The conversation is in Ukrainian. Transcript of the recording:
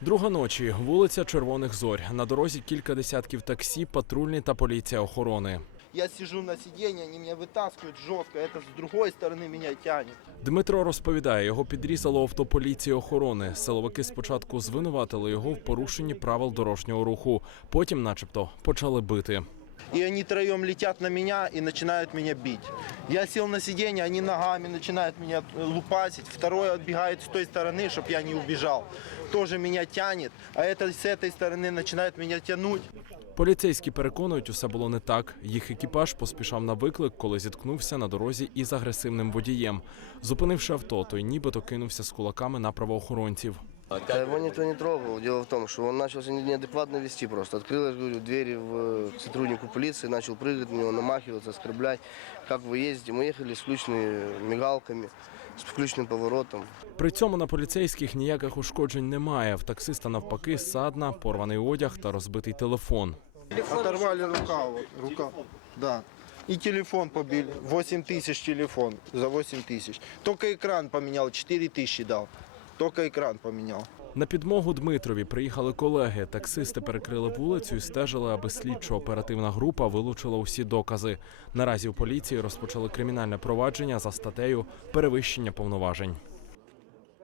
Друга ночі, вулиця Червоних Зорь. На дорозі кілька десятків таксі, патрульні та поліція охорони. Я сижу на сидінні, вони мене витаскують жорстко. з іншої сторони мене іншої тягне. Дмитро розповідає, його підрізало авто охорони. Силовики спочатку звинуватили його в порушенні правил дорожнього руху. Потім, начебто, почали бити. І вони троєм летят на мене і починають мене бить. Я сів на сиденье, они ногами, починають мене лупасити, Другий отбегает з той сторони, щоб я не вбіжав. Теж мене тянет. а з этой сторони починають мене тянуть. Поліцейські переконують, усе було не так. Їх екіпаж поспішав на виклик, коли зіткнувся на дорозі із агресивним водієм. Зупинивши авто, той нібито кинувся з кулаками на правоохоронців. Его ви никто не трогал. Дело в том, тому, що почався неадекватно вести. Просто говорю, дверь в, в, в сотруднику полиции, начал прыгать на него, нього оскорблять. Как Як ездите? Мы ехали с включними мигалками с включним поворотом. При цьому на поліцейських ніяких ушкоджень немає. В таксиста навпаки, садна, порваний одяг та розбитий телефон. телефон Оторвали рукав, рука, рука. да. і телефон побили. 8 тисяч телефон за 8 тисяч. Тільки екран поміняв, 4 тисячі дав тільки екран поміняв. На підмогу Дмитрові приїхали колеги. Таксисти перекрили вулицю і стежили, аби слідчо-оперативна група вилучила усі докази. Наразі в поліції розпочали кримінальне провадження за статтею перевищення повноважень.